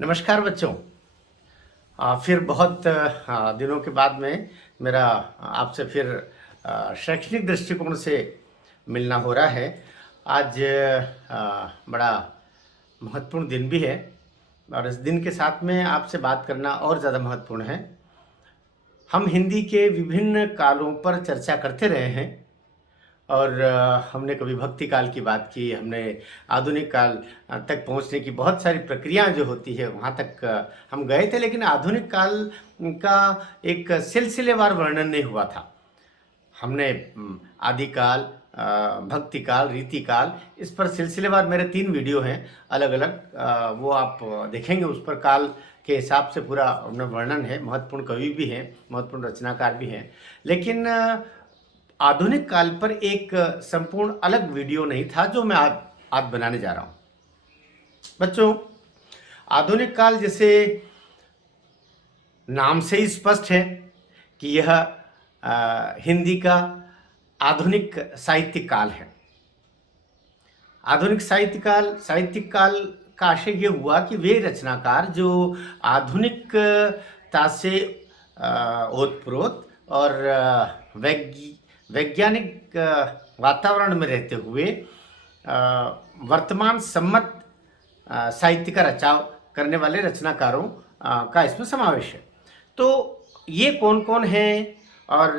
नमस्कार बच्चों। फिर बहुत दिनों के बाद में मेरा आपसे फिर शैक्षणिक दृष्टिकोण से मिलना हो रहा है। आज बड़ा महत्वपूर्ण दिन भी है और इस दिन के साथ में आपसे बात करना और ज़्यादा महत्वपूर्ण है। हम हिंदी के विभिन्न कालों पर चर्चा करते रहे हैं और हमने कभी भक्ति काल की बात की, हमने आधुनिक काल तक पहुंचने की बहुत सारी प्रक्रियाएं जो होती है वहां तक हम गए थे, लेकिन आधुनिक काल का एक सिलसिलेवार वर्णन नहीं हुआ था। हमने आदिकाल, भक्ति काल, रीति काल, इस पर सिलसिलेवार मेरे 3 वीडियो हैं अलग अलग, वो आप देखेंगे। उस पर काल के हिसाब से पूरा उनमें वर्णन है। महत्वपूर्ण कवि भी हैं, महत्वपूर्ण रचनाकार भी हैं, लेकिन आधुनिक काल पर एक संपूर्ण अलग वीडियो नहीं था जो मैं आज बनाने जा रहा हूं। बच्चों, आधुनिक काल जैसे नाम से ही स्पष्ट है कि यह हिंदी का आधुनिक साहित्यिक काल है। आधुनिक साहित्यिक काल का आशय ये हुआ कि वे रचनाकार जो आधुनिकता से ओतप्रोत और वैज्ञानिक वातावरण में रहते हुए वर्तमान सम्मत साहित्य का रचाव करने वाले रचनाकारों का इसमें समावेश है। तो ये कौन कौन हैं और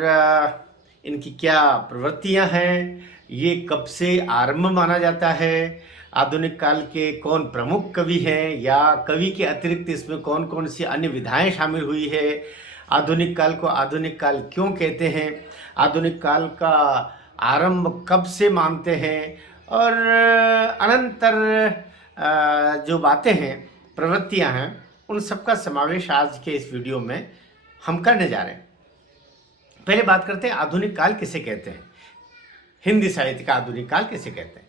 इनकी क्या प्रवृत्तियां हैं, ये कब से आरंभ माना जाता है, आधुनिक काल के कौन प्रमुख कवि हैं, या कवि के अतिरिक्त इसमें कौन कौन सी अन्य विधाएं शामिल हुई है, आधुनिक काल को आधुनिक काल क्यों कहते हैं, आधुनिक काल का आरंभ कब से मानते हैं, और अनंतर जो बातें हैं, प्रवृत्तियां हैं, उन सब का समावेश आज के इस वीडियो में हम करने जा रहे हैं। पहले बात करते हैं आधुनिक काल किसे कहते हैं, हिंदी साहित्य का आधुनिक काल किसे कहते हैं।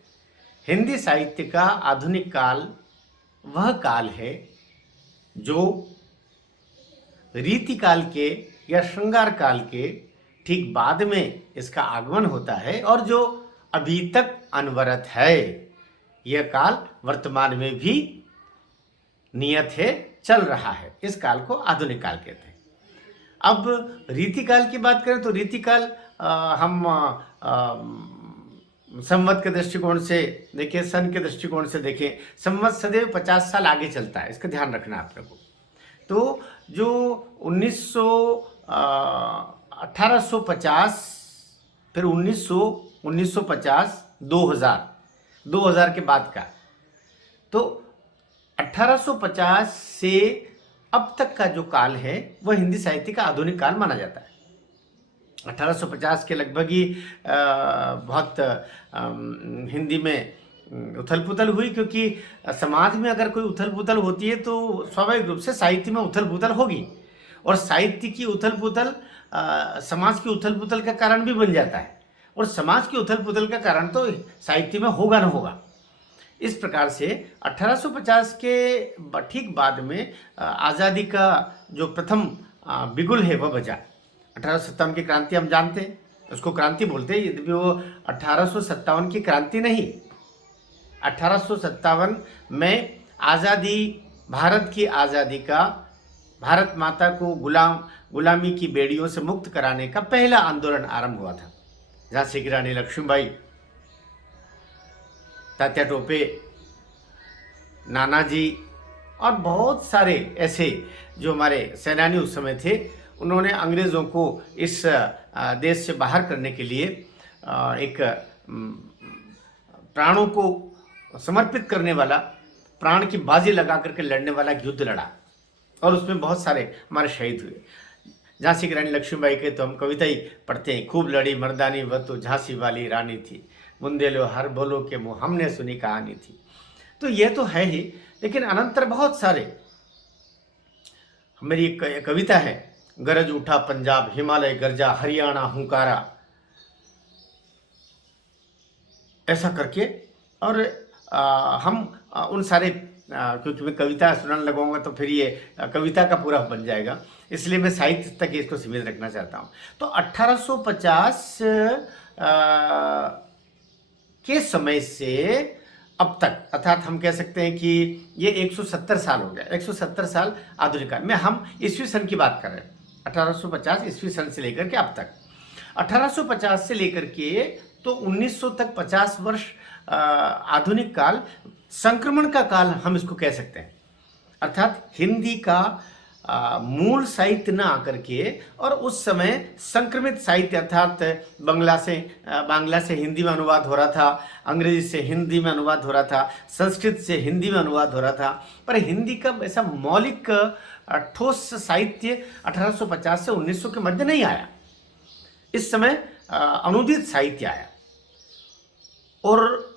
हिंदी साहित्य का आधुनिक काल वह काल है जो रीति काल के या श्रृंगार काल के ठीक बाद में इसका आगमन होता है और जो अभी तक अनवरत है। यह काल वर्तमान में भी नियत है, चल रहा है। इस काल को आधुनिक काल कहते हैं। अब रीति काल की बात करें तो रीति काल हम संवत के दृष्टिकोण से देखें, सन के दृष्टिकोण से देखें, संवत सदैव 50 साल आगे चलता है, इसका ध्यान रखना आप लोगों को। तो जो 1850, फिर 1950, 2000 के बाद का, तो 1850 से अब तक का जो काल है वह हिंदी साहित्य का आधुनिक काल माना जाता है। 1850 के लगभग ही बहुत हिंदी में उथल पुथल हुई, क्योंकि समाज में अगर कोई उथल पुथल होती है तो स्वाभाविक रूप से साहित्य में उथल पुथल होगी, और साहित्य की उथल पुथल समाज की उथल पुथल का कारण भी बन जाता है, और समाज की उथल पुथल का कारण तो साहित्य में होगा ना होगा। इस प्रकार से 1850 के ठीक बाद में आज़ादी का जो प्रथम बिगुल है वह बजा। 1857 की क्रांति हम जानते हैं, उसको क्रांति बोलते हैं, यद्यपि वो 1857 की क्रांति नहीं। 1857 में आज़ादी, भारत की आज़ादी का, भारत माता को गुलामी की बेड़ियों से मुक्त कराने का पहला आंदोलन आरंभ हुआ था। झांसी की रानी लक्ष्मीबाई, तात्या टोपे, नानाजी और बहुत सारे ऐसे जो हमारे सेनानी उस समय थे, उन्होंने अंग्रेज़ों को इस देश से बाहर करने के लिए एक प्राणों को समर्पित करने वाला, प्राण की बाजी लगा करके लड़ने वाला युद्ध लड़ा, और उसमें बहुत सारे हमारे शहीद हुए। झांसी की रानी लक्ष्मीबाई के तो हम कविता ही पढ़ते हैं, खूब लड़ी मर्दानी वह तो झांसी वाली रानी थी, बुंदेलो हर बोलो के मुँह हमने सुनी कहानी थी। तो यह तो है ही, लेकिन अनंतर बहुत सारे, मेरी एक कविता है, गरज उठा पंजाब, हिमालय गर्जा, हरियाणा हुंकारा, ऐसा करके, और हम उन सारे, क्योंकि मैं कविता सुनाने लगूंगा तो फिर ये कविता का पूरा बन जाएगा, इसलिए मैं साहित्य तक इसको सीमित रखना चाहता हूँ। तो 1850 के समय से अब तक, अर्थात हम कह सकते हैं कि ये 170 साल हो गया, 170 साल आधुनिक काल में। हम ईस्वी सन की बात कर रहे हैं, 1850 ईस्वी सन से लेकर के अब तक। 1850 से लेकर के तो 1900 तक 50 वर्ष आधुनिक काल, संक्रमण का काल हम इसको कह सकते हैं। अर्थात हिंदी का मूल साहित्य न आकर के, और उस समय संक्रमित साहित्य, अर्थात बांग्ला से हिंदी में अनुवाद हो रहा था, अंग्रेजी से हिंदी में अनुवाद हो रहा था, संस्कृत से हिंदी में अनुवाद हो रहा था, पर हिंदी का ऐसा मौलिक ठोस साहित्य 1850 से 1900 के मध्य नहीं आया। इस समय अनुदित साहित्य आया। और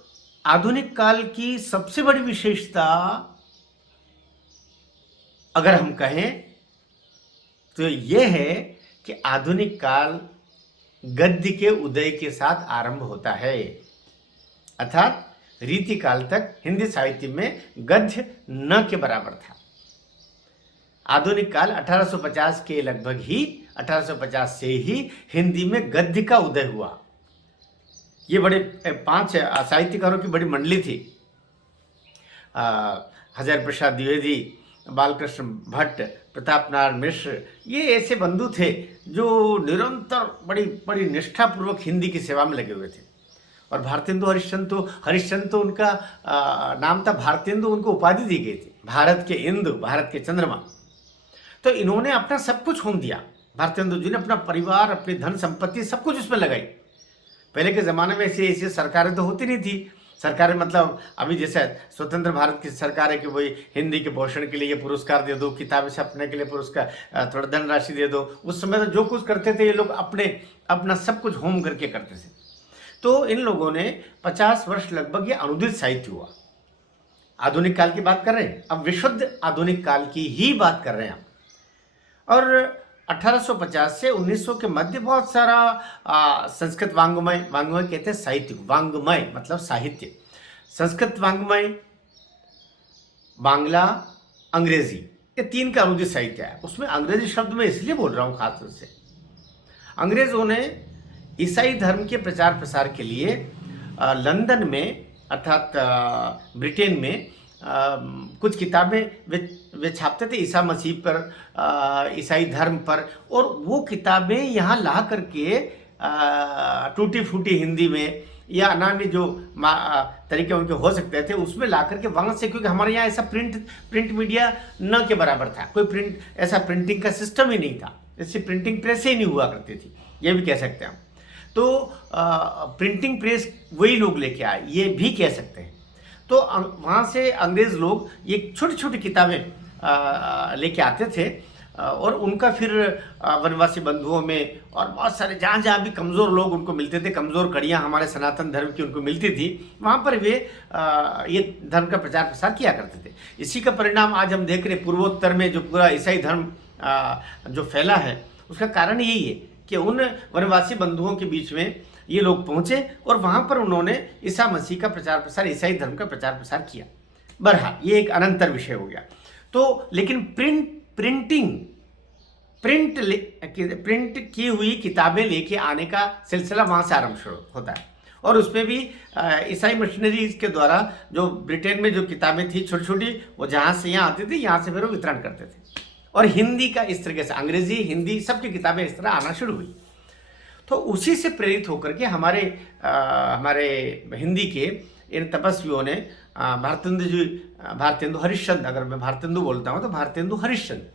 आधुनिक काल की सबसे बड़ी विशेषता अगर हम कहें तो ये है कि आधुनिक काल गद्य के उदय के साथ आरंभ होता है। अर्थात रीति काल तक हिंदी साहित्य में गद्य न के बराबर था। आधुनिक काल 1850 के लगभग ही, 1850 से ही हिंदी में गद्य का उदय हुआ। ये बड़े 5 साहित्यकारों की बड़ी मंडली थी। हजारी प्रसाद द्विवेदी, बालकृष्ण भट्ट, प्रताप नारायण मिश्र, ये ऐसे बंधु थे जो निरंतर बड़ी निष्ठापूर्वक हिंदी की सेवा में लगे हुए थे। और भारतेंदु हरिश्चंद्र तो उनका नाम था, भारतेंदु उनको उपाधि दी गई थी, भारत के इंदु, भारत के चंद्रमा। तो इन्होंने अपना सब कुछ होम दिया। भारतेंदु जी ने अपना परिवार, अपनी धन संपत्ति सब कुछ उसमें लगाई। पहले के ज़माने में ऐसी सरकारें तो होती नहीं थी। सरकारें मतलब अभी जैसे स्वतंत्र भारत की सरकार है कि वही हिंदी के पोषण के लिए ये पुरस्कार दे दो, किताबें छपने के लिए पुरस्कार, थोड़ा धनराशि दे दो। उस समय तो जो कुछ करते थे ये लोग अपना सब कुछ होम करके करते थे। तो इन लोगों ने 50 वर्ष लगभग ये अनुदित साहित्य हुआ। आधुनिक काल की बात कर रहे हैं, अब विशुद्ध आधुनिक काल की ही बात कर रहे हैं हम। और 1850 से 1900 के मध्य बहुत सारा संस्कृत वांग्मय कहते हैं साहित्य, वांग्मय मतलब साहित्य, संस्कृत वांग्मय, बांग्ला, अंग्रेजी, ये 3 का अनुदित साहित्य है। उसमें अंग्रेजी शब्द मैं इसलिए बोल रहा हूँ खास रूप से, अंग्रेजों ने ईसाई धर्म के प्रचार प्रसार के लिए लंदन में, अर्थात ब्रिटेन में कुछ किताबें वे छापते थे ईसा मसीह पर, ईसाई धर्म पर। और वो किताबें यहाँ ला करके टूटी फूटी हिंदी में या अन्य जो तरीके उनके हो सकते थे उसमें ला करके वहाँ से, क्योंकि हमारे यहाँ ऐसा प्रिंट मीडिया न के बराबर था, कोई ऐसा प्रिंटिंग का सिस्टम ही नहीं था, इससे प्रिंटिंग प्रेस ही नहीं हुआ करती थी, ये भी कह सकते हैं हम। तो प्रिंटिंग प्रेस वही लोग लेके आए, ये भी कह सकते हैं। तो वहाँ से अंग्रेज़ लोग ये छोटी छोटी किताबें लेके आते थे, और उनका फिर वनवासी बंधुओं में और बहुत सारे जहाँ भी कमज़ोर लोग उनको मिलते थे, कमज़ोर कड़ियाँ हमारे सनातन धर्म की उनको मिलती थी, वहाँ पर वे ये धर्म का प्रचार प्रसार किया करते थे। इसी का परिणाम आज हम देख रहे पूर्वोत्तर में जो पूरा ईसाई धर्म जो फैला है, उसका कारण यही है कि उन वनवासी बंधुओं के बीच में ये लोग पहुंचे और वहां पर उन्होंने ईसा मसीह का प्रचार प्रसार, ईसाई धर्म का प्रचार प्रसार किया। बहरहाल ये एक अनंतर विषय हो गया। तो लेकिन प्रिंट की हुई किताबें लेके आने का सिलसिला वहां से आरंभ शुरू होता है। और उसमें भी ईसाई मिशनरीज के द्वारा जो ब्रिटेन में जो किताबें थी छोटी छोटी, वो जहाँ से यहाँ आती थी, यहाँ से फिर वो वितरण करते थे। और हिंदी का इस तरीके से, अंग्रेजी हिंदी सबकी किताबें इस तरह आना शुरू हुई। तो उसी से प्रेरित होकर के हमारे हिंदी के इन तपस्वियों ने भारतेंदु हरिश्चंद्र, अगर मैं भारतेंदु बोलता हूँ तो भारतेंदु हरिश्चंद्र,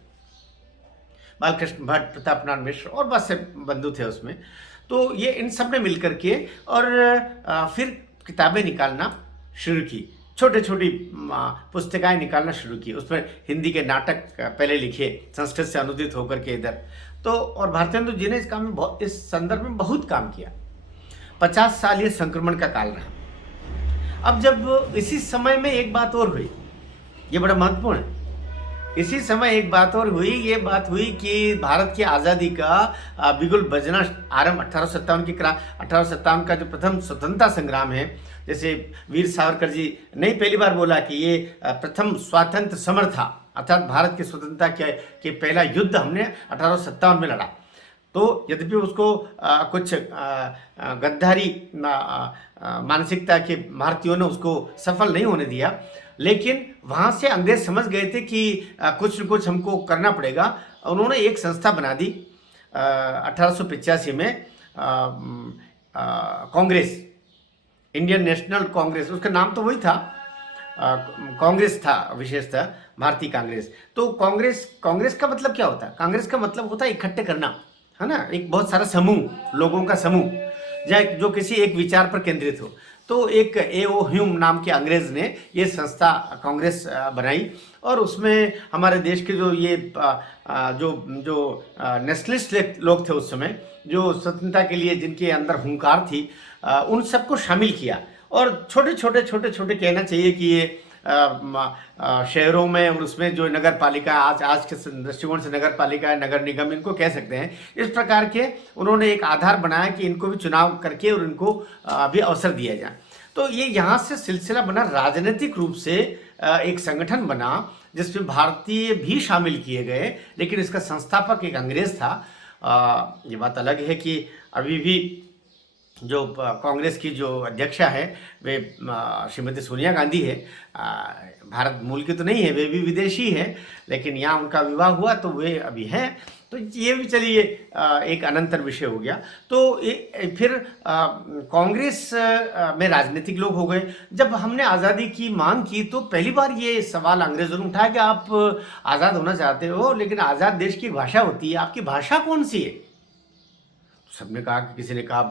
बालकृष्ण भट्ट, प्रताप नारायण मिश्र और बहुत से बंधु थे उसमें। तो ये इन सब ने मिल करके और फिर किताबें निकालना शुरू की, छोटी छोटी पुस्तिकाएं निकालना शुरू की। उसमें हिंदी के नाटक पहले लिखे, संस्कृत से अनुदित होकर के इधर। तो और भारतेंदु जी ने इस काम में इस संदर्भ में बहुत काम किया। 50 साल ये संक्रमण का काल रहा। अब जब इसी समय में एक बात और हुई, ये बड़ा महत्वपूर्ण है। इसी समय एक बात और हुई, ये बात हुई कि भारत की आज़ादी का बिगुल बजना आरंभ 1857 का जो प्रथम स्वतंत्रता संग्राम है, जैसे वीर सावरकर जी ने पहली बार बोला कि ये प्रथम स्वातंत्र समर था, अर्थात भारत की स्वतंत्रता के पहला युद्ध हमने 1857 में लड़ा। तो यद्यपि उसको कुछ गद्दारी मानसिकता के भारतीयों ने उसको सफल नहीं होने दिया, लेकिन वहाँ से अंग्रेज समझ गए थे कि कुछ न कुछ हमको करना पड़ेगा। उन्होंने एक संस्था बना दी 1885 में, कांग्रेस, इंडियन नेशनल कांग्रेस, उसका नाम तो वही था, कांग्रेस था विशेषतः, भारतीय कांग्रेस। तो कांग्रेस का मतलब क्या होता है? कांग्रेस का मतलब होता है इकट्ठे करना, है ना, एक बहुत सारा समूह, लोगों का समूह जो किसी एक विचार पर केंद्रित हो। तो एक A.O. ह्यूम नाम के अंग्रेज ने ये संस्था कांग्रेस बनाई, और उसमें हमारे देश के जो ये जो जो नेशनलिस्ट लोग थे उस समय, जो स्वतंत्रता के लिए जिनके अंदर हुंकार थी, उन सबको शामिल किया। और छोटे छोटे कहना चाहिए कि ये शहरों में और उसमें जो नगर पालिका, आज के दृष्टिकोण से नगर पालिका, नगर निगम इनको कह सकते हैं, इस प्रकार के उन्होंने एक आधार बनाया कि इनको भी चुनाव करके और इनको भी अवसर दिया जाए। तो ये यहाँ से सिलसिला बना, राजनीतिक रूप से एक संगठन बना जिसमें भारतीय भी शामिल किए गए, लेकिन इसका संस्थापक एक अंग्रेज था। ये बात अलग है कि अभी भी जो कांग्रेस की जो अध्यक्षा है वे श्रीमती सोनिया गांधी है। भारत मूल की तो नहीं है, वे भी विदेशी है, लेकिन यहाँ उनका विवाह हुआ तो वे अभी हैं। तो ये भी चलिए एक अनंतर विषय हो गया। तो फिर कांग्रेस में राजनीतिक लोग हो गए। जब हमने आज़ादी की मांग की तो पहली बार ये सवाल अंग्रेजों ने उठाया कि आप आज़ाद होना चाहते हो, लेकिन आज़ाद देश की भाषा होती है, आपकी भाषा कौन सी है? सबने कहा कि किसी ने कहा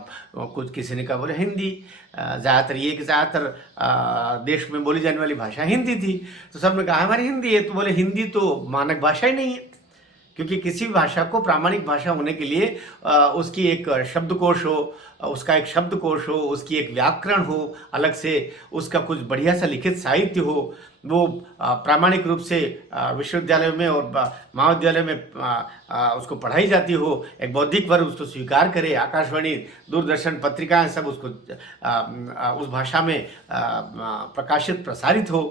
कुछ, किसी ने कहा बोले हिंदी। ज़्यादातर ये कि ज़्यादातर देश में बोली जाने वाली भाषा हिंदी थी, तो सबने कहा हमारी हिंदी है। तो बोले हिंदी तो मानक भाषा ही नहीं है, क्योंकि किसी भी भाषा को प्रामाणिक भाषा होने के लिए उसकी एक शब्दकोश हो, उसका एक शब्दकोश हो, उसकी एक व्याकरण हो अलग से, उसका कुछ बढ़िया सा लिखित साहित्य हो, वो प्रामाणिक रूप से विश्वविद्यालय में और महाविद्यालय में उसको पढ़ाई जाती हो, एक बौद्धिक वर्ग उसको स्वीकार करे, आकाशवाणी, दूरदर्शन, पत्रिकाएं सब उसको उस भाषा में प्रकाशित प्रसारित हो।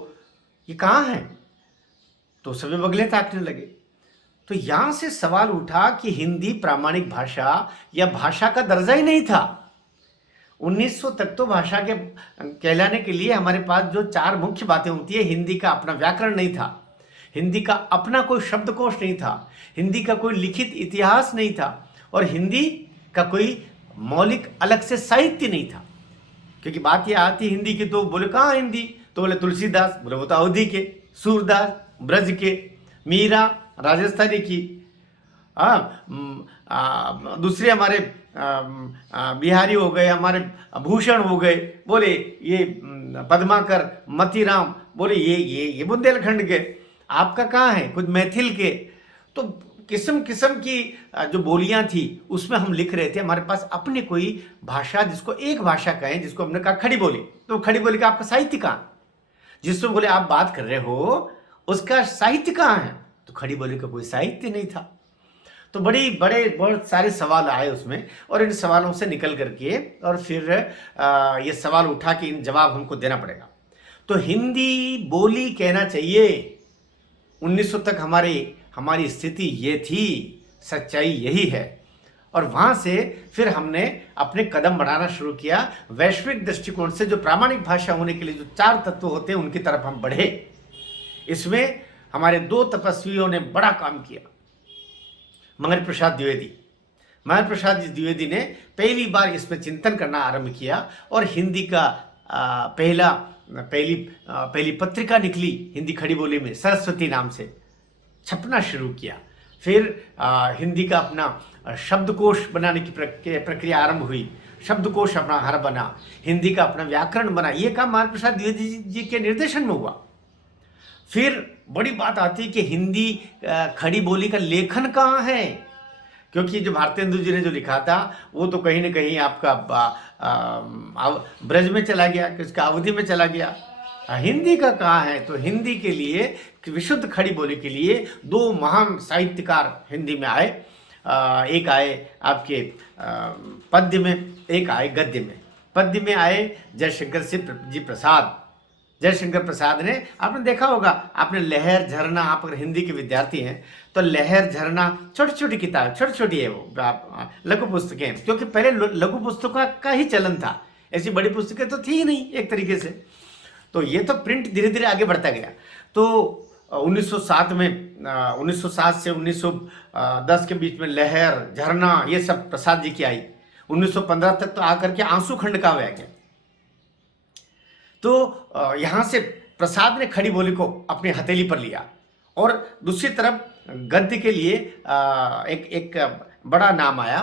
ये कहाँ है? तो सभी बगले ताकने लगे। तो यहाँ से सवाल उठा कि हिंदी प्रामाणिक भाषा या भाषा का दर्जा ही नहीं था। 1900 तक तो भाषा के कहलाने के लिए हमारे पास जो 4 मुख्य बातें होती है, हिंदी का अपना व्याकरण नहीं था, हिंदी का अपना कोई शब्दकोश नहीं था, हिंदी का कोई लिखित इतिहास नहीं था, और हिंदी का कोई मौलिक अलग से साहित्य नहीं था। क्योंकि बात यह आती हिंदी की तो बोले कहाँ हिंदी, तो बोले तुलसीदास, बोले वो तो अवधि के, सूरदास ब्रज के, मीरा राजस्थानी की, दूसरे हमारे बिहारी हो गए, हमारे भूषण हो गए, बोले ये पद्माकर, मतीराम, बोले ये बुंदेलखंड के। आपका कहाँ है? कुछ मैथिल के। तो किस्म किस्म की जो बोलियां थी उसमें हम लिख रहे थे। हमारे पास अपनी कोई भाषा, जिसको एक भाषा कहें, जिसको हमने कहा खड़ी बोली, तो खड़ी बोली का आपका साहित्य कहाँ? जिसमें बोले आप बात कर रहे हो उसका साहित्य कहाँ है? तो खड़ी बोली का कोई साहित्य नहीं था। तो बहुत सारे सवाल आए उसमें, और इन सवालों से निकल करके और फिर ये सवाल उठा कि इन जवाब हमको देना पड़ेगा। तो हिंदी बोली कहना चाहिए। 1900 तक हमारी स्थिति ये थी, सच्चाई यही है। और वहाँ से फिर हमने अपने कदम बढ़ाना शुरू किया। वैश्विक दृष्टिकोण से जो प्रामाणिक भाषा होने के लिए जो 4 तत्व होते हैं उनकी तरफ हम बढ़े। इसमें हमारे 2 तपस्वियों ने बड़ा काम किया। मंगल प्रसाद द्विवेदी ने पहली बार इसमें चिंतन करना आरंभ किया, और हिंदी का पहली पत्रिका निकली हिंदी खड़ी बोली में, सरस्वती नाम से छपना शुरू किया। फिर हिंदी का अपना शब्दकोश बनाने की प्रक्रिया आरंभ हुई, शब्दकोश अपना हर बना, हिंदी का अपना व्याकरण बना। ये काम मंगल प्रसाद द्विवेदी जी के निर्देशन में हुआ। फिर बड़ी बात आती है कि हिंदी खड़ी बोली का लेखन कहाँ है, क्योंकि जो भारतेंदु जी ने जो लिखा था वो तो कहीं ना कहीं आपका ब्रज में चला गया, किसका अवधि में चला गया। हिंदी का कहाँ है? तो हिंदी के लिए, विशुद्ध खड़ी बोली के लिए 2 महान साहित्यकार हिंदी में आए। एक आए आपके पद्य में, एक आए गद्य में। पद्य में आए जयशंकर जी प्रसाद, जयशंकर प्रसाद ने, आपने देखा होगा, आपने लहर झरना, आप अगर हिंदी के विद्यार्थी हैं तो लहर झरना छोटी छोटी किताब, छोटी छोटी है वो लघु पुस्तकें, क्योंकि पहले लघु पुस्तकों का ही चलन था, ऐसी बड़ी पुस्तकें तो थी ही नहीं एक तरीके से। तो ये तो प्रिंट धीरे धीरे आगे बढ़ता गया। तो 1907 में 1907 से 1910 के बीच में लहर झरना ये सब प्रसाद जी की आई। 1915 तक तो आकर के आंसू खंड का आ गया। तो यहाँ से प्रसाद ने खड़ी बोली को अपनी हथेली पर लिया, और दूसरी तरफ गद्य के लिए एक बड़ा नाम आया।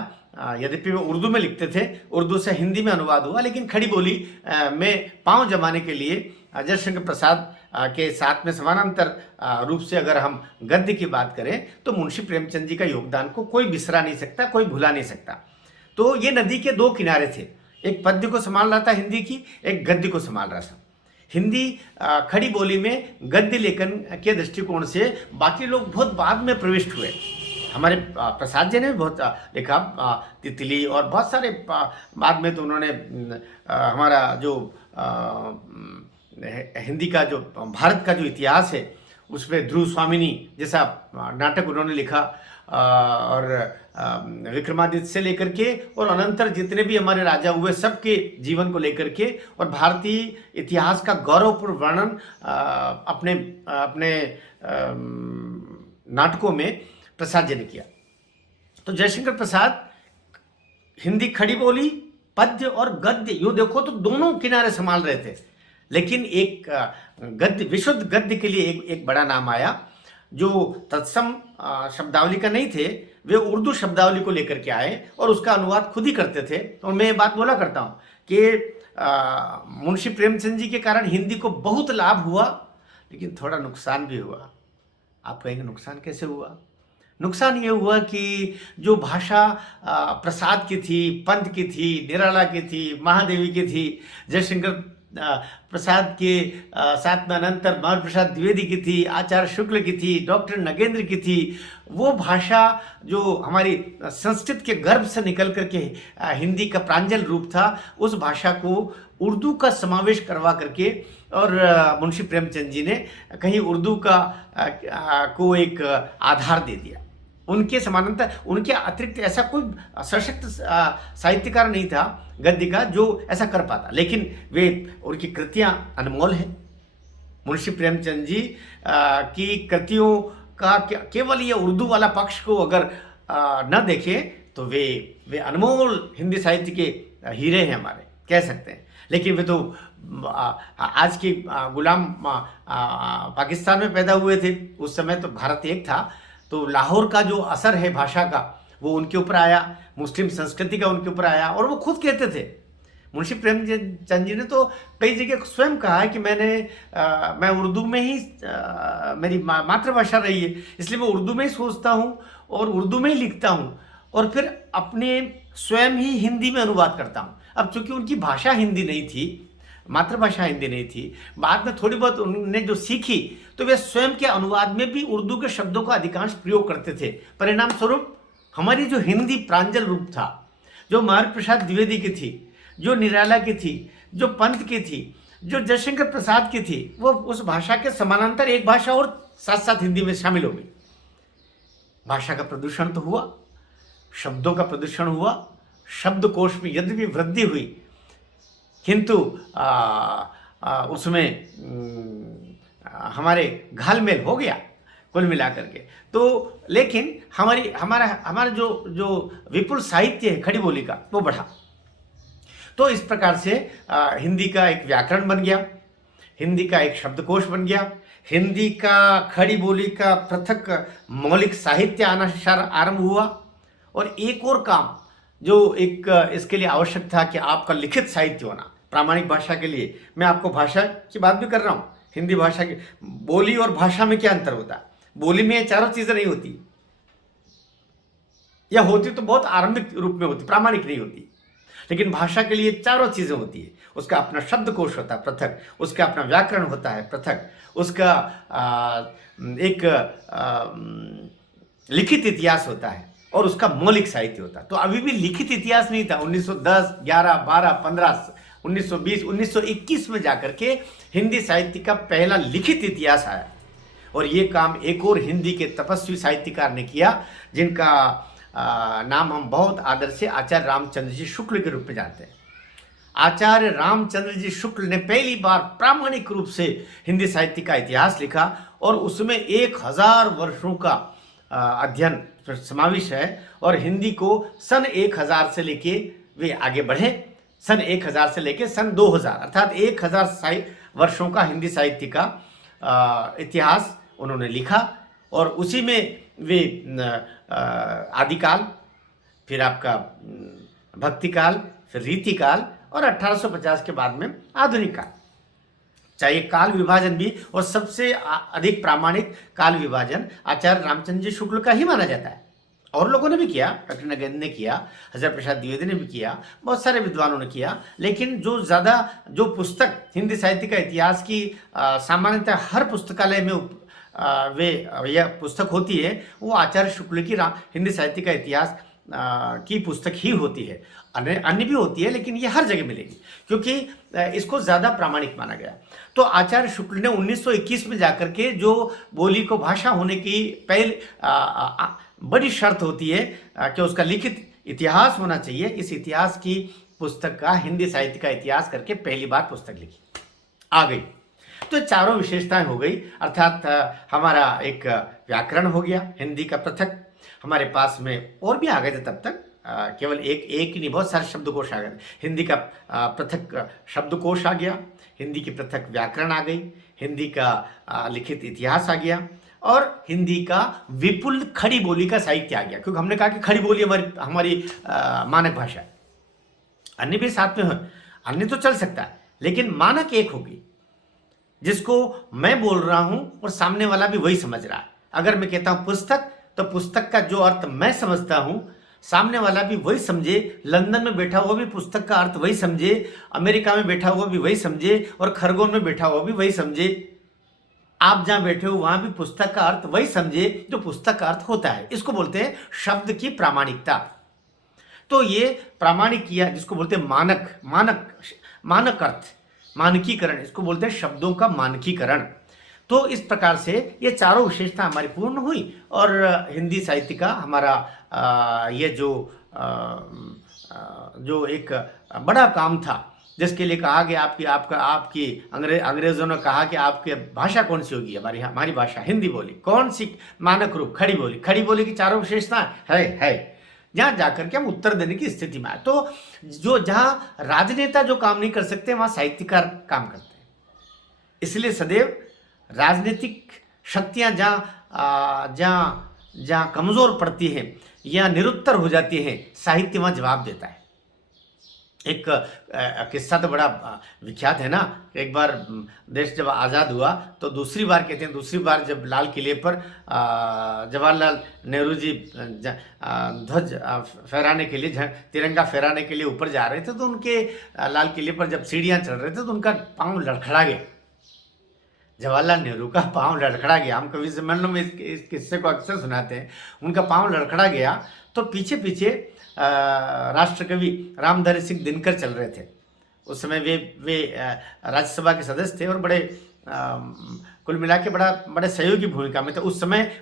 यद्यपि वो उर्दू में लिखते थे, उर्दू से हिंदी में अनुवाद हुआ, लेकिन खड़ी बोली में पांव जमाने के लिए जयशंकर प्रसाद के साथ में समानांतर रूप से अगर हम गद्य की बात करें तो मुंशी प्रेमचंद जी का योगदान को कोई बिसरा नहीं सकता, कोई भुला नहीं सकता। तो ये नदी के दो किनारे थे, एक पद्य को संभाल रहा था हिंदी की, एक गद्य को संभाल रहा था। हिंदी खड़ी बोली में गद्य लेखन के दृष्टिकोण से बाकी लोग बहुत बाद में प्रविष्ट हुए। हमारे प्रसाद जी ने बहुत लिखा, तितली और बहुत सारे बाद में तो उन्होंने हमारा जो हिंदी का जो भारत का जो इतिहास है उसमें ध्रुव स्वामिनी जैसा नाटक उन्होंने लिखा, और विक्रमादित्य से लेकर के और अनंतर जितने भी हमारे राजा हुए सबके जीवन को लेकर के और भारतीय इतिहास का गौरवपूर्ण वर्णन अपने अपने नाटकों में प्रसाद जी ने किया। तो जयशंकर प्रसाद हिंदी खड़ी बोली, पद्य और गद्य यूँ देखो तो दोनों किनारे संभाल रहे थे, लेकिन एक गद्य, विशुद्ध गद्य के लिए एक बड़ा नाम आया जो तत्सम शब्दावली का नहीं थे, वे उर्दू शब्दावली को लेकर के आए और उसका अनुवाद खुद ही करते थे। और मैं ये बात बोला करता हूँ कि मुंशी प्रेमचंद जी के कारण हिंदी को बहुत लाभ हुआ, लेकिन थोड़ा नुकसान भी हुआ। आप कहेंगे नुकसान कैसे हुआ? नुकसान ये हुआ कि जो भाषा प्रसाद की थी, पंत की थी, निराला की थी, महादेवी की थी, जयशंकर प्रसाद के साथ में अनंतर महर प्रसाद द्विवेदी की थी, आचार्य शुक्ल की थी, डॉक्टर नगेंद्र की थी, वो भाषा जो हमारी संस्कृत के गर्भ से निकल करके हिंदी का प्रांजल रूप था, उस भाषा को उर्दू का समावेश करवा करके और मुंशी प्रेमचंद जी ने कहीं उर्दू का को एक आधार दे दिया। उनके समानांतर, उनके अतिरिक्त ऐसा कोई सशक्त साहित्यकार नहीं था गद्य का जो ऐसा कर पाता, लेकिन वे उनकी कृतियां अनमोल हैं। मुंशी प्रेमचंद जी की कृतियों का केवल ये उर्दू वाला पक्ष को अगर न देखें तो वे अनमोल हिंदी साहित्य के हीरे हैं हमारे, कह सकते हैं। लेकिन वे तो आज की गुलाम पाकिस्तान में पैदा हुए थे, उस समय तो भारत एक था, तो लाहौर का जो असर है भाषा का वो उनके ऊपर आया, मुस्लिम संस्कृति का उनके ऊपर आया, और वो खुद कहते थे। मुंशी प्रेमचंद जी ने तो कई जगह स्वयं कहा है कि मैं उर्दू में ही मेरी मातृभाषा रही है, इसलिए मैं उर्दू में ही सोचता हूँ और उर्दू में ही लिखता हूँ, और फिर अपने स्वयं ही हिंदी में अनुवाद करता हूँ। अब चूंकि उनकी भाषा हिंदी नहीं थी, मातृभाषा हिंदी नहीं थी, बाद में थोड़ी बहुत उन्होंने जो सीखी तो वे स्वयं के अनुवाद में भी उर्दू के शब्दों का अधिकांश प्रयोग करते थे। परिणाम स्वरूप हमारी जो हिंदी प्रांजल रूप था, जो महर प्रसाद द्विवेदी की थी, जो निराला की थी, जो पंत की थी, जो जयशंकर प्रसाद की थी, वो उस भाषा के समानांतर एक भाषा और साथ साथ हिंदी में शामिल हो गई। भाषा का प्रदूषण तो हुआ, शब्दों का प्रदूषण हुआ, शब्दकोश में यद्यपि वृद्धि हुई, किंतु उसमें हमारे घालमेल हो गया कुल मिलाकर के। तो लेकिन हमारा जो विपुल साहित्य है खड़ी बोली का वो बढ़ा। तो इस प्रकार से हिंदी का एक व्याकरण बन गया, हिंदी का एक शब्दकोश बन गया, हिंदी का खड़ी बोली का पृथक मौलिक साहित्य आना आरंभ हुआ। और एक और काम जो एक इसके लिए आवश्यक था कि आपका लिखित साहित्य होना, प्रामाणिक भाषा के लिए। मैं आपको भाषा की बात भी कर रहा हूँ, हिंदी भाषा की। बोली और भाषा में क्या अंतर होता है? बोली में ये चारों चीजें नहीं होती, या होती तो बहुत आरंभिक रूप में होती, प्रामाणिक नहीं होती। लेकिन भाषा के लिए चारों चीजें होती है। उसका अपना शब्दकोश होता है पृथक, उसका अपना व्याकरण होता है पृथक, उसका एक लिखित इतिहास होता है, और उसका मौलिक साहित्य होता है। तो अभी भी लिखित इतिहास नहीं था। 1910, 11, 12, 15 1920 1921 में जाकर के हिंदी साहित्य का पहला लिखित इतिहास आया। और ये काम एक और हिंदी के तपस्वी साहित्यकार ने किया, जिनका नाम हम बहुत आदर से आचार्य रामचंद्र जी शुक्ल के रूप में जानते हैं। आचार्य रामचंद्र जी शुक्ल ने पहली बार प्रामाणिक रूप से हिंदी साहित्य का इतिहास लिखा और उसमें 1000 वर्षों का अध्ययन समावेश है। और हिंदी को सन 1000 से लेके वे आगे बढ़े, सन 1000 से लेके सन 2000 अर्थात 1000 वर्षों का हिंदी साहित्य का इतिहास उन्होंने लिखा। और उसी में वे आदिकाल, फिर आपका भक्तिकाल, फिर रीतिकाल और 1850 के बाद में आधुनिक काल, चाहे काल विभाजन भी, और सबसे अधिक प्रामाणिक काल विभाजन आचार्य रामचंद्र जी शुक्ल का ही माना जाता है। और लोगों ने भी किया, डॉक्टर नगेंद्र ने किया, हज़रत प्रसाद द्विवेदी ने भी किया, बहुत सारे विद्वानों ने किया। लेकिन जो पुस्तक हिंदी साहित्य का इतिहास की सामान्यतः हर पुस्तकालय में यह पुस्तक होती है, वो आचार्य शुक्ल की हिंदी साहित्य का इतिहास की पुस्तक ही होती है। अन्य भी होती है, लेकिन ये हर जगह मिलेगी क्योंकि इसको ज़्यादा प्रामाणिक माना गया। तो आचार्य शुक्ल ने 1921 में जाकर के, जो बोली को भाषा होने की पहले बड़ी शर्त होती है कि उसका लिखित इतिहास होना चाहिए, इस इतिहास की पुस्तक का हिंदी साहित्य का इतिहास करके पहली बार पुस्तक लिखी आ गई। तो चारों विशेषताएं हो गई, अर्थात हमारा एक व्याकरण हो गया हिंदी का पृथक, हमारे पास में और भी आ गए थे तब तक, केवल एक ही नहीं, बहुत सारे शब्दकोश आ गए। हिंदी का पृथक शब्दकोश आ गया, हिंदी की पृथक व्याकरण आ गई, हिंदी का लिखित इतिहास आ गया, और हिंदी का विपुल खड़ी बोली का साहित्य आ गया। क्योंकि हमने कहा कि खड़ी बोली हमारी मानक भाषा है। अन्य भी साथ में हो, अन्य तो चल सकता है, लेकिन मानक एक होगी जिसको मैं बोल रहा हूं और सामने वाला भी वही समझ रहा है। अगर मैं कहता हूं पुस्तक, तो पुस्तक का जो अर्थ मैं समझता हूं, सामने वाला भी वही समझे, लंदन में बैठा हुआ भी पुस्तक का अर्थ वही समझे, अमेरिका में बैठा हुआ भी वही समझे, और खरगोन में बैठा हुआ भी वही समझे। आप जहां बैठे हो वहां भी पुस्तक का अर्थ वही समझे जो पुस्तक का अर्थ होता है। इसको बोलते हैं शब्द की प्रामाणिकता। तो ये प्रामाणिक किया, जिसको बोलते हैं मानक अर्थ, मानकीकरण, इसको बोलते हैं शब्दों का मानकीकरण। तो इस प्रकार से ये चारों विशेषता हमारी पूर्ण हुई, और हिंदी साहित्य का हमारा ये जो एक बड़ा काम था, जिसके लिए कहा गया आपकी अंग्रेजों ने कहा कि आपकी भाषा कौन सी होगी, हमारी भाषा हिंदी बोली, कौन सी मानक रूप, खड़ी बोली की चारों विशेषता है जहां जाकर के हम उत्तर देने की स्थिति में आए। तो जहां राजनेता जो काम नहीं कर सकते, वहां साहित्यकार काम करते हैं। इसलिए सदैव राजनीतिक शक्तियां जहां कमजोर पड़ती हैं या निरुत्तर हो जाती हैं, साहित्य वहां जवाब देता है। एक किस्सा तो बड़ा विख्यात है ना। एक बार देश जब आज़ाद हुआ तो दूसरी बार जब लाल किले पर जवाहरलाल नेहरू जी ध्वज फहराने के लिए, तिरंगा फहराने के लिए ऊपर जा रहे थे, तो उनके लाल किले पर जब सीढ़ियाँ चढ़ रहे थे तो उनका पाँव लड़खड़ा गया। जवाहरलाल नेहरू का पाँव लड़खड़ा गया। हम कवि सम्मेलनों में इस किस्से को अक्सर सुनाते हैं। उनका पाँव लड़खड़ा गया तो पीछे राष्ट्रकवि रामधारी सिंह दिनकर चल रहे थे। उस समय वे राज्यसभा के सदस्य थे और बड़े कुल मिला के बड़े सहयोगी भूमिका में थे। उस समय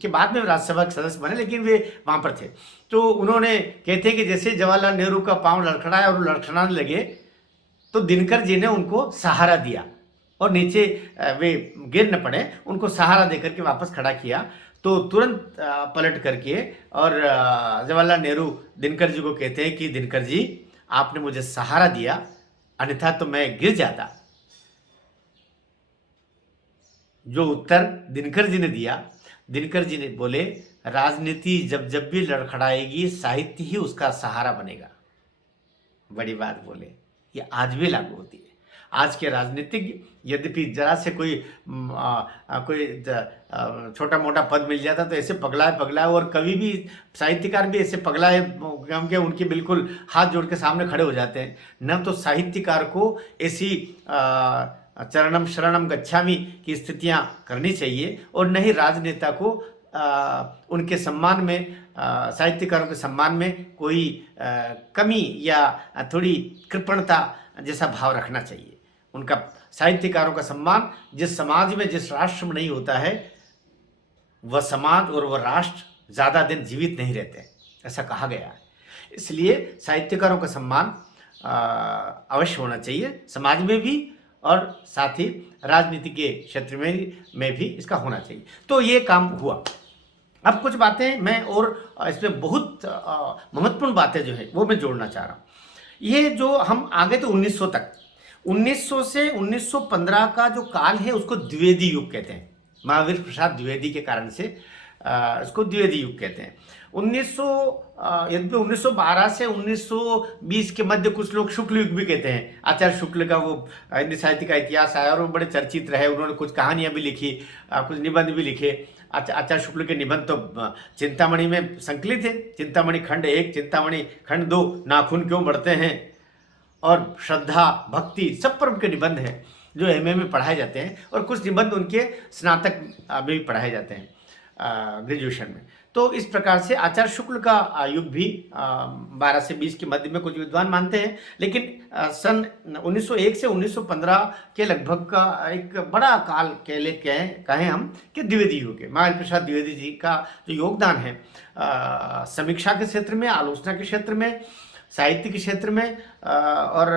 के बाद में राज्यसभा के सदस्य बने, लेकिन वे वहाँ पर थे। तो उन्होंने कहते कि जैसे जवाहरलाल नेहरू का पाँव लड़खड़ाया और लड़खड़ाने लगे, तो दिनकर जी ने उनको सहारा दिया और नीचे वे गिर न पड़े, उनको सहारा देकर के वापस खड़ा किया। तो तुरंत पलट करके और जवाहरलाल नेहरू दिनकर जी को कहते हैं कि दिनकर जी, आपने मुझे सहारा दिया, अन्यथा तो मैं गिर जाता। जो उत्तर दिनकर जी ने दिया, दिनकर जी ने बोले, राजनीति जब भी लड़खड़ाएगी, साहित्य ही उसका सहारा बनेगा। बड़ी बात बोले, ये आज भी लागू होती है। आज के राजनीतिज्ञ यद्यपि जरा से कोई छोटा मोटा पद मिल जाता तो ऐसे पगलाए, और कवि भी, साहित्यकार भी ऐसे पगलाए के उनके बिल्कुल हाथ जोड़ के सामने खड़े हो जाते हैं। न तो साहित्यकार को ऐसी चरणम शरणम गच्छामि की स्थितियां करनी चाहिए, और न ही राजनेता को उनके सम्मान में, साहित्यकारों के सम्मान में कोई कमी या थोड़ी कृपणता जैसा भाव रखना चाहिए। उनका साहित्यकारों का सम्मान जिस समाज में, जिस राष्ट्र में नहीं होता है, वह समाज और वह राष्ट्र ज़्यादा दिन जीवित नहीं रहते, ऐसा कहा गया है। इसलिए साहित्यकारों का सम्मान अवश्य होना चाहिए, समाज में भी और साथ ही राजनीति के क्षेत्र में भी इसका होना चाहिए। तो ये काम हुआ। अब कुछ बातें मैं और इसमें बहुत महत्वपूर्ण बातें जो है वो मैं जोड़ना चाह रहा हूँ। ये जो हम आगे तो 1900 तक, 1900 से 1915 का जो काल है उसको द्विवेदी युग कहते हैं। महावीर प्रसाद द्विवेदी के कारण से इसको द्विवेदी युग कहते हैं। 1912 से 1920 के मध्य कुछ लोग शुक्ल युग भी कहते हैं। आचार्य शुक्ल का वो हिंदी साहित्य का इतिहास आया और वो बड़े चर्चित रहे। उन्होंने कुछ कहानियां भी लिखी, कुछ निबंध भी लिखे। आचार्य शुक्ल के निबंध तो चिंतामणि में संकलित है। चिंतामणि खंड 1, चिंतामणि खंड 2, नाखून क्यों बढ़ते हैं, और श्रद्धा भक्ति, सब पर उनके निबंध हैं जो एमए में पढ़ाए जाते हैं, और कुछ निबंध उनके स्नातक में भी पढ़ाए जाते हैं, ग्रेजुएशन में। तो इस प्रकार से आचार्य शुक्ल का युग भी 12 से 20 के मध्य में कुछ विद्वान मानते हैं। लेकिन सन 1901 से 1915 के लगभग का एक बड़ा काल कहें हम कि द्विवेदी युग है। महावीर प्रसाद द्विवेदी जी का जो योगदान है समीक्षा के क्षेत्र में, आलोचना के क्षेत्र में, साहित्य के क्षेत्र में, और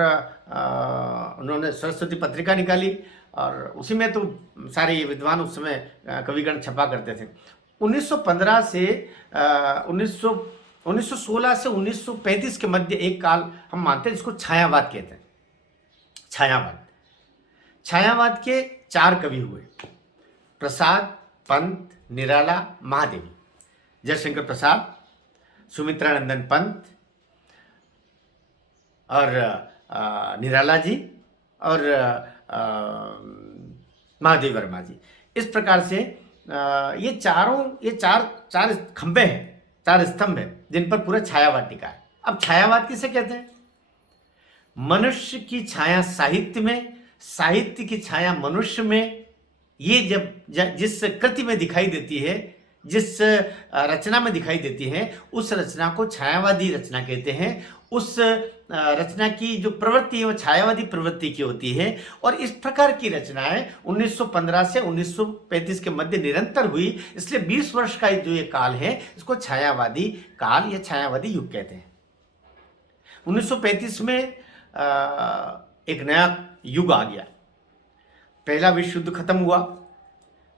उन्होंने सरस्वती पत्रिका निकाली, और उसी में तो सारे ये विद्वान उस समय कविगण छपा करते थे। 1916 से 1935 के मध्य एक काल हम मानते हैं जिसको छायावाद कहते हैं। छायावाद के 4 कवि हुए, प्रसाद, पंत, निराला, महादेवी। जयशंकर प्रसाद, सुमित्रानंदन पंत और निराला जी और महादेव वर्मा जी। इस प्रकार से ये चार खंबे हैं, 4 स्तंभ हैं जिन पर पूरा छायावाद टिका है। अब छायावाद किसे कहते हैं? मनुष्य की छाया साहित्य में, साहित्य की छाया मनुष्य में। ये जब जिस कृति में दिखाई देती है, जिस रचना में दिखाई देती है, उस रचना को छायावादी रचना कहते हैं। उस रचना की जो प्रवृत्ति है वो छायावादी प्रवृत्ति की होती है। और इस प्रकार की रचनाएं 1915 से 1935 के मध्य निरंतर हुई। इसलिए 20 वर्ष का जो ये काल है इसको छायावादी काल या छायावादी युग कहते हैं। 1935 में एक नया युग आ गया। पहला विश्व युद्ध खत्म हुआ,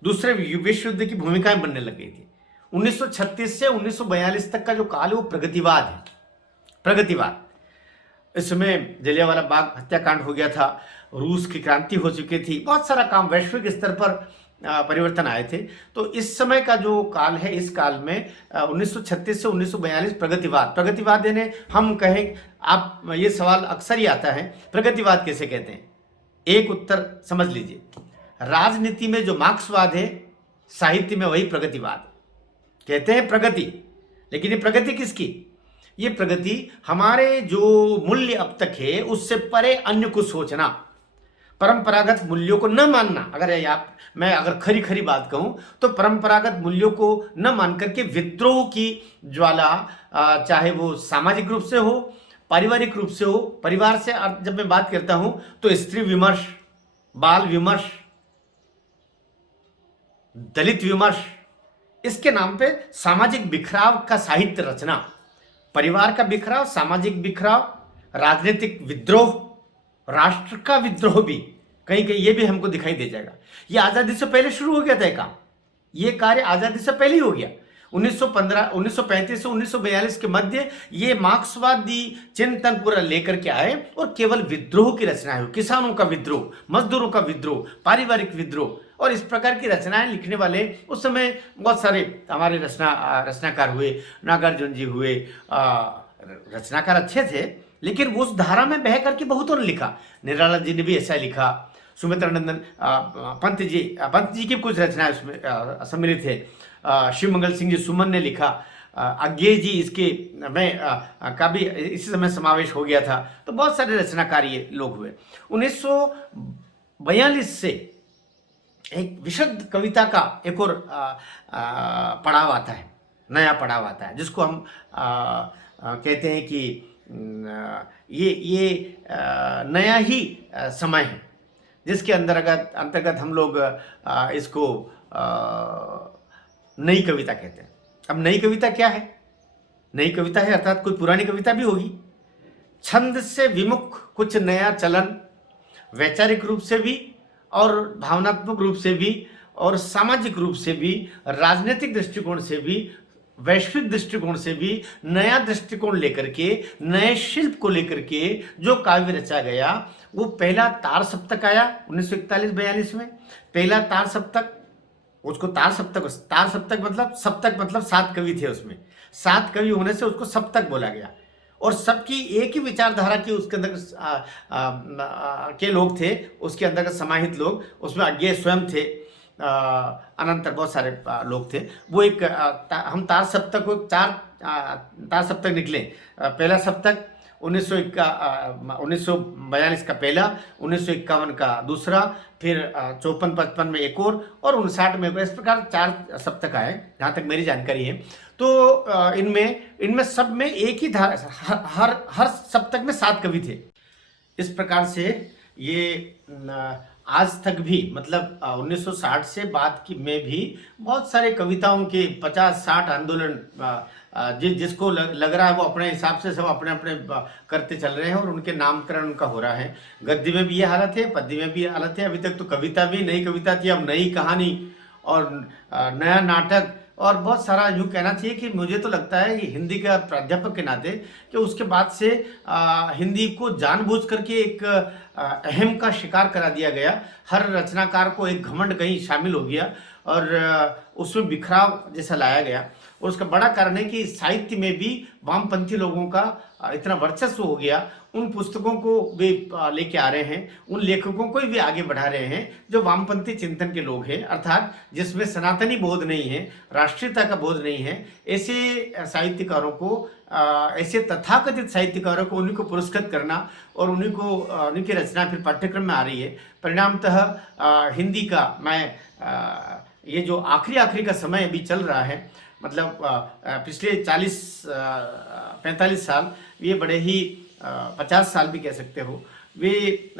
दूसरे विश्व युद्ध की भूमिकाएं बनने लग गई थी। 1936 से 1942 तक का जो काल है वो प्रगतिवाद है। प्रगतिवाद, इसमें जलियांवाला बाग हत्याकांड हो गया था, रूस की क्रांति हो चुकी थी, बहुत सारा काम वैश्विक स्तर पर परिवर्तन आए थे। तो इस समय का जो काल है, इस काल में 1936 से 1942 प्रगतिवाद यानी हम कहें, आप ये सवाल अक्सर ही आता है, प्रगतिवाद कैसे कहते हैं? एक उत्तर समझ लीजिए, राजनीति में जो मार्क्सवाद है, साहित्य में वही प्रगतिवाद। कहते हैं प्रगति, लेकिन ये प्रगति किसकी? ये प्रगति हमारे जो मूल्य अब तक है उससे परे अन्य को सोचना, परंपरागत मूल्यों को न मानना। मैं अगर खरी बात कहूं तो परंपरागत मूल्यों को न मान करके विद्रोह की ज्वाला, चाहे वो सामाजिक रूप से हो, पारिवारिक रूप से हो। परिवार से जब मैं बात करता हूं तो स्त्री विमर्श, बाल विमर्श, दलित विमर्श, इसके नाम पे सामाजिक बिखराव का साहित्य रचना, परिवार का बिखराव, सामाजिक बिखराव, राजनीतिक विद्रोह, राष्ट्र का विद्रोह भी कहीं कहीं ये भी हमको दिखाई दे जाएगा। ये आजादी से पहले शुरू हो गया था काम, ये कार्य आजादी से पहले ही हो गया। 1935 से 1942 के मध्य ये मार्क्सवादी चिंतन पूरा लेकर के आए और केवल विद्रोह की रचनाएं हुई। किसानों का विद्रोह, मजदूरों का विद्रोह, पारिवारिक विद्रोह, और इस प्रकार की रचनाएं लिखने वाले उस समय बहुत सारे हमारे रचनाकार हुए। नागार्जुन जी हुए, रचनाकार अच्छे थे, लेकिन वो उस धारा में बह करके बहुतों ने लिखा। निराला जी ने भी ऐसा लिखा, सुमित्रानंदन पंत जी की कुछ रचनाएं उसमें सम्मिलित है। शिवमंगल सिंह जी सुमन ने लिखा, अज्ञे जी इसके में का भी इसी समय समावेश हो गया था। तो बहुत सारे रचनाकारी लोग हुए। 1942 से एक विशुद्ध कविता का एक और पड़ाव आता है, नया पड़ाव आता है, जिसको हम कहते हैं कि नया ही समय है, जिसके अंतर्गत हम लोग इसको नई कविता कहते हैं। अब नई कविता क्या है? नई कविता है अर्थात कोई पुरानी कविता भी होगी। छंद से विमुख कुछ नया चलन, वैचारिक रूप से भी और भावनात्मक रूप से भी और सामाजिक रूप से भी, राजनीतिक दृष्टिकोण से भी, वैश्विक दृष्टिकोण से भी नया दृष्टिकोण लेकर के, नए शिल्प को लेकर के जो काव्य रचा गया, वो पहला तार सप्तक आया 1941-42 में। पहला तार सप्तक, उसको तार सप्तक मतलब सप्तक मतलब 7 कवि थे उसमें, 7 कवि होने से उसको सप्तक बोला गया। और सबकी एक ही विचारधारा की उसके अंदर के लोग थे, उसके अंदर समाहित लोग, उसमें अज्ञेय स्वयं थे, अनंतर बहुत सारे लोग थे। वो एक हम तार सप्तक को तार सप्तक निकले। पहला सप्तक 1942 का पहला, 1951 का दूसरा, फिर 54-55 में एक और 59 में एक और। इस प्रकार 4 सप्तक आए जहाँ तक मेरी जानकारी है। तो इनमें सब में एक ही हर सप्तक में 7 कवि थे। इस प्रकार से ये आज तक भी मतलब 1960 से बाद की में भी बहुत सारे कविताओं के 50-60 आंदोलन जिसको लग रहा है वो अपने हिसाब से सब अपने अपने करते चल रहे हैं और उनके नामकरण उनका हो रहा है। गद्य में भी ये हालत है, पद्य में भी ये हालत है। अभी तक तो कविता भी नई कविता थी, अब नई कहानी और नया नाटक और बहुत सारा यूँ कहना चाहिए कि मुझे तो लगता है कि हिंदी का प्राध्यापक के नाते कि उसके बाद से हिंदी को जानबूझ करके एक अहम का शिकार करा दिया गया। हर रचनाकार को एक घमंड कहीं शामिल हो गया और उसमें बिखराव जैसा लाया गया। और उसका बड़ा कारण है कि साहित्य में भी वामपंथी लोगों का इतना वर्चस्व हो गया। उन पुस्तकों को वे लेके आ रहे हैं, उन लेखकों को भी आगे बढ़ा रहे हैं जो वामपंथी चिंतन के लोग हैं, अर्थात जिसमें सनातनी बोध नहीं है, राष्ट्रीयता का बोध नहीं है। ऐसे साहित्यकारों को, ऐसे तथाकथित साहित्यकारों को, उन्हीं को पुरस्कृत करना और उन्हीं की रचना फिर पाठ्यक्रम में आ रही है। परिणामतः हिंदी का मैं ये जो आखिरी का समय अभी चल रहा है, मतलब पिछले 40-45 साल, ये बड़े ही 50 साल भी कह सकते हो, वे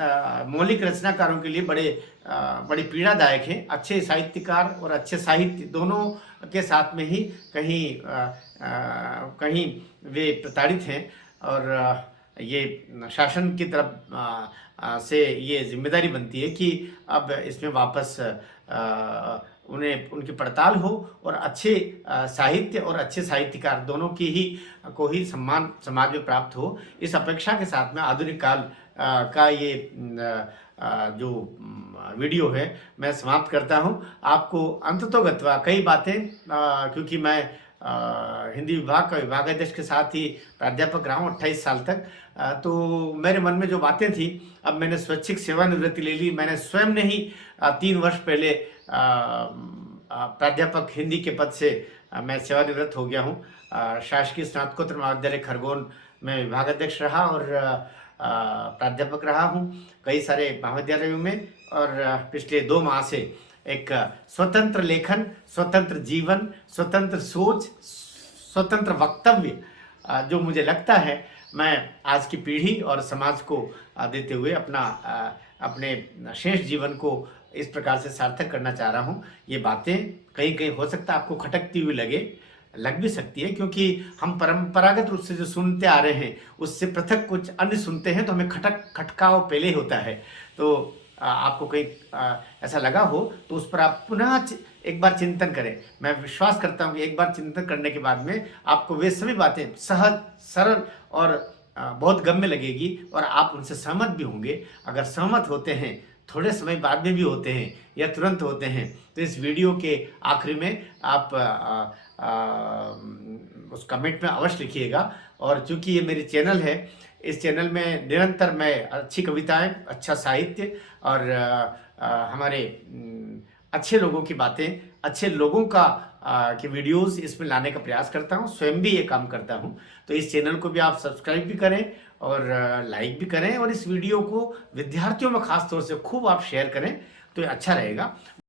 मौलिक रचनाकारों के लिए बड़ी पीड़ादायक हैं। अच्छे साहित्यकार और अच्छे साहित्य दोनों के साथ में ही कहीं वे प्रताड़ित हैं और ये शासन की तरफ से ये जिम्मेदारी बनती है कि अब इसमें वापस उनकी पड़ताल हो और अच्छे साहित्य और अच्छे साहित्यकार दोनों को ही सम्मान समाज में प्राप्त हो। इस अपेक्षा के साथ में आधुनिक काल का ये जो वीडियो है मैं समाप्त करता हूँ। आपको अंततोगत्वा कई बातें, क्योंकि मैं हिंदी विभाग का विभागाध्यक्ष के साथ ही प्राध्यापक रहा हूँ 28 साल तक, तो मेरे मन में जो बातें थी, अब मैंने स्वैच्छिक सेवानिवृत्ति ले ली। मैंने स्वयं ने ही 3 वर्ष पहले प्राध्यापक हिंदी के पद से मैं सेवानिवृत्त हो गया हूँ। शासकीय स्नातकोत्तर महाविद्यालय खरगोन में विभागाध्यक्ष रहा और प्राध्यापक रहा हूँ कई सारे महाविद्यालयों में। और पिछले 2 माह से एक स्वतंत्र लेखन, स्वतंत्र जीवन, स्वतंत्र सोच, स्वतंत्र वक्तव्य जो मुझे लगता है मैं आज की पीढ़ी और समाज को देते हुए अपने शेष जीवन को इस प्रकार से सार्थक करना चाह रहा हूँ। ये बातें कहीं हो सकता है आपको खटकती हुई लग भी सकती है, क्योंकि हम परंपरागत रूप से जो सुनते आ रहे हैं उससे पृथक कुछ अन्य सुनते हैं तो हमें खटकाव पहले होता है। तो आपको कहीं ऐसा लगा हो तो उस पर आप पुनः एक बार चिंतन करें। मैं विश्वास करता हूँ कि एक बार चिंतन करने के बाद में आपको वे सभी बातें सहज, सरल और बहुत गम्य लगेगी और आप उनसे सहमत भी होंगे। अगर सहमत होते हैं, थोड़े समय बाद में भी होते हैं या तुरंत होते हैं, तो इस वीडियो के आखिरी में आप उस कमेंट में अवश्य लिखिएगा। और चूंकि ये मेरी चैनल है, इस चैनल में निरंतर मैं अच्छी कविताएं, अच्छा साहित्य और हमारे अच्छे लोगों की बातें, अच्छे लोगों के वीडियोस इसमें लाने का प्रयास करता हूं। स्वयं भी ये काम करता हूं। तो इस चैनल को भी आप सब्सक्राइब भी करें और लाइक भी करें और इस वीडियो को विद्यार्थियों में खास तौर से खूब आप शेयर करें तो ये अच्छा रहेगा।